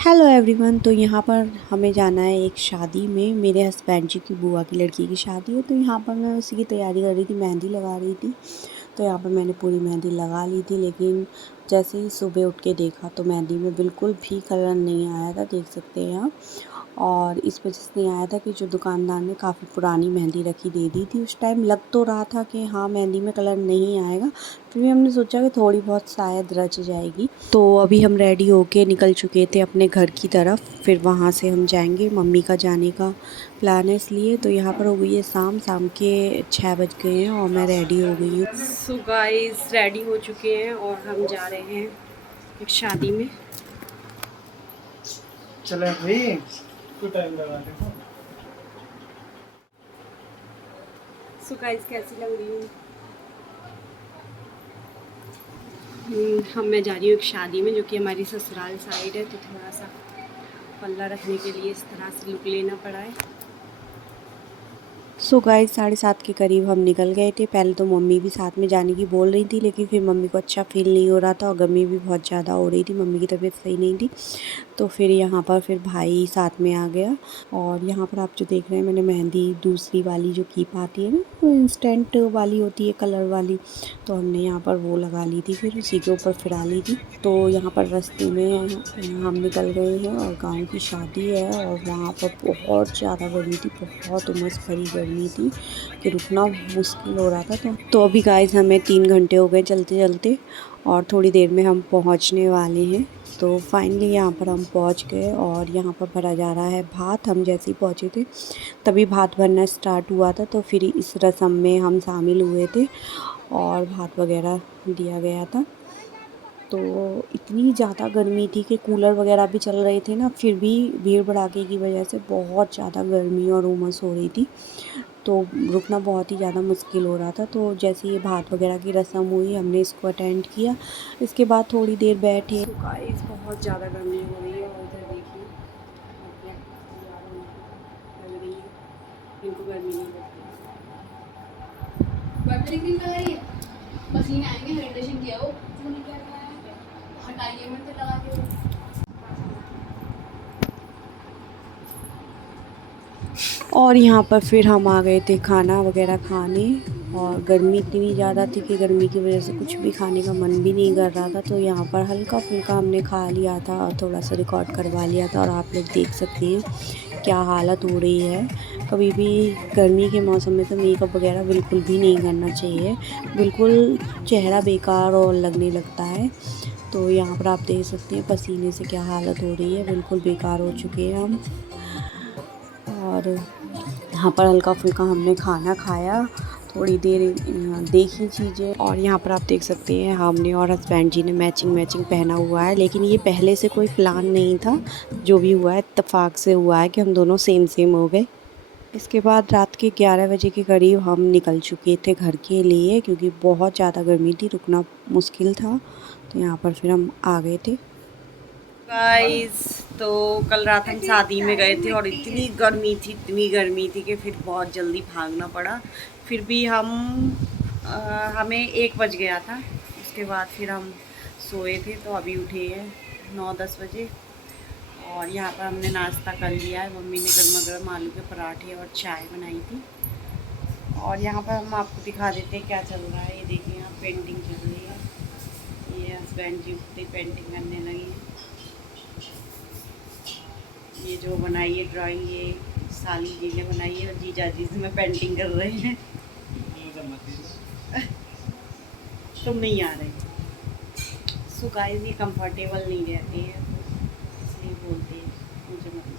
Hello everyone. तो यहाँ पर हमें जाना है एक शादी में, मेरे हस्बैंड जी की बुआ की लड़की की शादी है। तो यहाँ पर मैं उसी की तैयारी कर रही थी, मेहंदी लगा रही थी। तो यहाँ पर मैंने पूरी मेहंदी लगा ली थी, लेकिन जैसे ही सुबह उठ के देखा तो मेहंदी में बिल्कुल भी कलर नहीं आया था, देख सकते हैं आप। और इस वजह से नहीं आया था कि जो दुकानदार ने काफ़ी पुरानी मेहंदी रखी दे दी थी। उस टाइम लग तो रहा था कि हाँ मेहंदी में कलर नहीं आएगा, फिर भी हमने सोचा कि थोड़ी बहुत शायद रच जाएगी। तो अभी हम रेडी होके निकल चुके थे अपने घर की तरफ, फिर वहाँ से हम जाएंगे, मम्मी का जाने का प्लान है इसलिए। तो यहाँ पर हो गई है शाम के 6 बज गए हैं और मैं रेडी हो गई हूँ। सो गाइस रेडी हो चुके हैं और हम जा रहे हैं एक शादी में। चले भाई, तो टाइम लगा देखो। सो गाइस कैसी लग रही हूँ? मैं जा रही हूँ एक शादी में जो कि हमारी ससुराल साइड है, तो थोड़ा सा पल्ला रखने के लिए इस तरह से लुक लेना पड़ा है। सो गाइस 7:30 के करीब हम निकल गए थे। पहले तो मम्मी भी साथ में जाने की बोल रही थी, लेकिन फिर मम्मी को अच्छा फील नहीं हो रहा था और गर्मी भी बहुत ज़्यादा हो रही थी, मम्मी की तबीयत सही नहीं थी। तो फिर यहाँ पर फिर भाई साथ में आ गया। और यहाँ पर आप जो देख रहे हैं, मैंने मेहंदी दूसरी वाली जो कीप आती है ना, वो इंस्टेंट वाली होती है कलर वाली, तो हमने यहाँ पर वो लगा ली थी, फिर उसी के ऊपर फिरा ली थी। तो यहाँ पर रास्ते में हम निकल गए हैं और गांव की शादी है और वहाँ पर बहुत ज़्यादा गर्मी थी, बहुत उमस भरी गर्मी थी कि रुकना मुश्किल हो रहा था। तो अभी गाइस हमें 3 घंटे हो गए चलते चलते और थोड़ी देर में हम पहुँचने वाले हैं। तो फाइनली यहाँ पर हम पहुँच गए और यहाँ पर भरा जा रहा है भात। हम जैसे ही पहुँचे थे तभी भात भरना स्टार्ट हुआ था, तो फिर इस रस्म में हम शामिल हुए थे और भात वगैरह दिया गया था। तो इतनी ज़्यादा गर्मी थी कि कूलर वगैरह भी चल रहे थे ना, फिर भी भीड़ भड़ाके की वजह से बहुत ज़्यादा गर्मी और उमस हो रही थी, तो रुकना बहुत ही ज़्यादा मुश्किल हो रहा था। तो जैसे ये भात वगैरह की रस्म हुई, हमने इसको अटेंड किया, इसके बाद थोड़ी देर बैठे। तो गाइस बहुत ज़्यादा गर्मी हो रही है और उधर देखिए लग रही है, इनको गर्मी नहीं लगती। मशीन आएंगे हाइड्रेशन किया हो, हटाइए मत लगा के। और यहाँ पर फिर हम आ गए थे खाना वगैरह खाने, और गर्मी इतनी ज़्यादा थी कि गर्मी की वजह से कुछ भी खाने का मन भी नहीं कर रहा था। तो यहाँ पर हल्का फुल्का हमने खा लिया था और थोड़ा सा रिकॉर्ड करवा लिया था, और आप लोग देख सकते हैं क्या हालत हो रही है। कभी भी गर्मी के मौसम में तो मेकअप वगैरह बिल्कुल भी नहीं करना चाहिए, बिल्कुल चेहरा बेकार और लगने लगता है। तो यहाँ पर आप देख सकते हैं पसीने से क्या हालत हो रही है, बिल्कुल बेकार हो चुके हैं हम। और यहाँ पर हल्का फुल्का हमने खाना खाया, थोड़ी देर देखी चीज़ें। और यहाँ पर आप देख सकते हैं हमने और हस्बैंड जी ने मैचिंग पहना हुआ है, लेकिन ये पहले से कोई प्लान नहीं था, जो भी हुआ है इत्तेफाक से हुआ है कि हम दोनों सेम हो गए। इसके बाद रात के 11 बजे के करीब हम निकल चुके थे घर के लिए, क्योंकि बहुत ज़्यादा गर्मी थी, रुकना मुश्किल था। तो यहाँ पर फिर हम आ गए थे। गाइस तो कल रात हम शादी में गए थे और इतनी गर्मी थी कि फिर बहुत जल्दी भागना पड़ा। फिर भी हमें 1 बज गया था। उसके बाद फिर हम सोए थे, तो अभी उठे हैं 9-10 बजे। और यहाँ पर हमने नाश्ता कर लिया है, मम्मी ने गर्मा गर्म आलू के पराठे और चाय बनाई थी। और यहाँ पर हम आपको दिखा देते हैं क्या चल रहा है। ये देखिए यहाँ पेंटिंग चल रही है, ये हस्बैंड जी पूरी पेंटिंग करने लगी है। ये जो बनाई है ड्राइंग, ये साली जी ने बनाई है और जीजा जी से मैं पेंटिंग कर रहे हैं। तुम नहीं आ रहे। सो गाइस ये कंफर्टेबल नहीं रहते हैं, इसलिए बोलते हैं मुझे मत